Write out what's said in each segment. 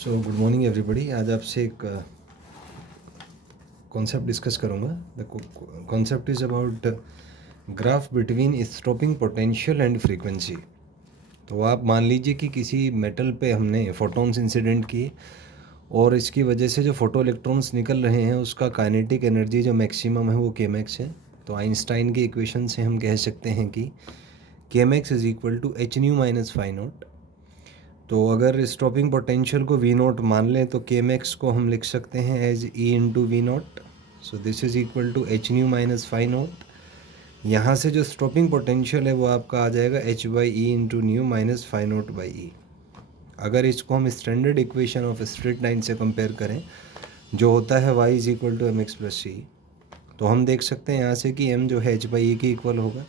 So good morning everybody. आज आपसे एक कॉन्सेप्ट डिस्कस करूँगा। The concept is about graph between stopping potential and frequency. तो आप मान लीजिए कि किसी मेटल पे हमने फोटॉन्स इंसिडेंट किए और इसकी वजह से जो फोटो इलेक्ट्रॉन्स निकल रहे हैं उसका काइनेटिक एनर्जी जो मैक्सिमम है वो केमैक्स है। तो आइंस्टाइन की इक्वेशन से हम कह सकते हैं कि K E max is equal to h nu minus phi naught. तो अगर स्टॉपिंग पोटेंशियल को वी नॉट मान लें तो के मैक्स को हम लिख सकते हैं as e into V naught. So this is equal to h nu minus phi naught. यहाँ से जो स्टॉपिंग पोटेंशियल है वो आपका आ जाएगा h by e into nu minus phi not by e. अगर इसको हम standard equation of straight line से कंपेयर करें जो होता है y is equal to m x plus c, तो हम देख सकते हैं यहाँ से कि एम जो है एच बाई ई के इक्वल होगा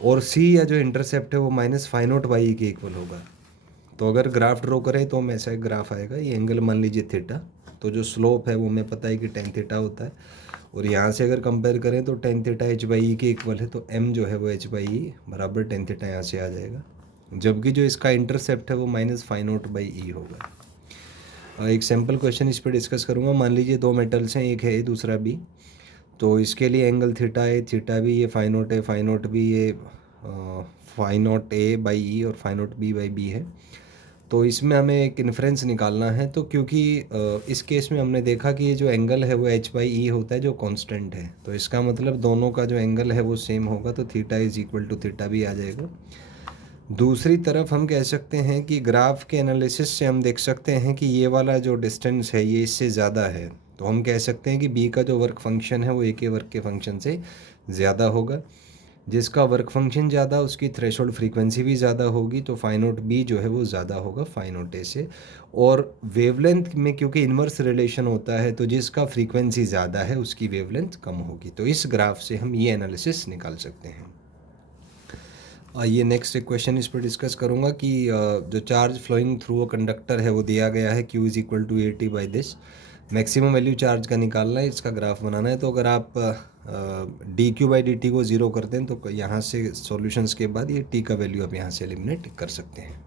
और सी या जो इंटरसेप्ट है वो माइनस फाई नॉट बाई ई के इक्वल होगा। तो अगर ग्राफ ड्रॉ करें तो हम ऐसा एक ग्राफ आएगा, ये एंगल मान लीजिए थीटा, तो जो स्लोप है वो हमें पता है कि टेन थीटा होता है और यहाँ से अगर कंपेयर करें तो टेन थीटा एच बाई ई के इक्वल है, तो एम जो है वो एच बाई ई बराबर टेन थीटा यहाँ से आ जाएगा, जबकि जो इसका इंटरसेप्ट है वो माइनस फाई नॉट बाई ई होगा। एक सिंपल क्वेश्चन इस पर डिस्कस करूँगा। मान लीजिए दो मेटल्स हैं, एक है ए दूसरा बी, तो इसके लिए एंगल थीटा है, थीटा भी, ये फाई नॉट है, फाई नॉट भी, ये phi naught a by e और phi naught b by b है। तो इसमें हमें एक इन्फ्रेंस निकालना है। तो क्योंकि इस केस में हमने देखा कि ये जो एंगल है वो एच बाई ई होता है जो कांस्टेंट है, तो इसका मतलब दोनों का जो एंगल है वो सेम होगा, तो theta is equal to theta भी आ जाएगा। दूसरी तरफ हम कह सकते हैं कि ग्राफ के एनालिसिस से हम देख सकते हैं कि ये वाला जो डिस्टेंस है ये इससे ज़्यादा है, तो हम कह सकते हैं कि बी का जो वर्क फंक्शन है वो ए के वर्क के फंक्शन से ज़्यादा होगा। जिसका वर्क फंक्शन ज़्यादा उसकी थ्रेशोल्ड फ्रीक्वेंसी भी ज़्यादा होगी, तो फाई नॉट बी जो है वो ज़्यादा होगा फाई नॉट ए से। और वेवलेंथ में क्योंकि इन्वर्स रिलेशन होता है, तो जिसका फ्रीक्वेंसी ज़्यादा है उसकी वेवलेंथ कम होगी। तो इस ग्राफ से हम ये एनालिसिस निकाल सकते हैं। ये नेक्स्ट एक क्वेश्चन इस पर डिस्कस करूँगा कि जो charge flowing through a conductor है वो दिया गया है Q is equal to a t by this. Maximum value charge का निकालना है, इसका ग्राफ बनाना है। तो अगर आप D Q by D T को ज़ीरो करते हैं तो यहाँ से सॉल्यूशंस के बाद ये टी का वैल्यू आप यहाँ से एलिमिनेट कर सकते हैं।